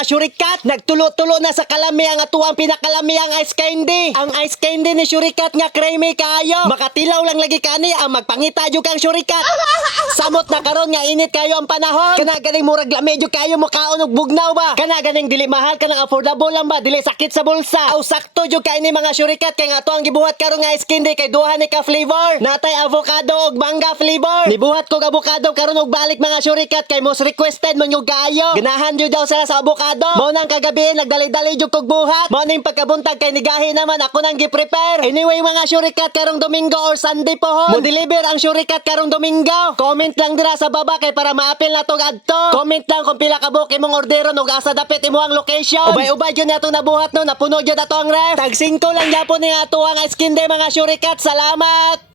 mga syurikat. Nagtulo-tulo na sa kalami ang atuang pinakalami ang ice candy. Ang ice candy ni syurikat nga creamy kaayo. Makatilaw lang lagi kani ang magpangita jud kang syurikat. Samot na karon nga init kayo ang panahon. Kana ganing murag lami jud kayo makaon og bugnaw ba. Kana ganing dili mahal kanang affordable lang ba, dili sakit sa bulsa. Aw sakto jud kay ni mga syurikat kay nga ato ang gibuhat karon nga ice candy kay duha ni ka flavor. Natay avocado og mangga flavor. Nibuhat ko avocado karon og balik mga syurikat kay most requested man yung kaayo. Ganahan jud daw sila sa avocado. Mao nang kagabi nagdali-dali jud kog buhat. Mao ning pagkabuntag kay nigahi naman ako nang gi-prepare. Anyway mga syurikat karong Domingo or Sunday pohon. Mo deliver ang syurikat karong Domingo. Comment lang dira sa baba kay para maapil na tog adto. Comment lang kung pila ka book imong orderon ug asa dapit imong location. Ubay-ubay jud nato nabuhat no, napuno jud ato ang ref. Tag 5 lang gyapon ni ato ang ice candy mga syurikat. Salamat.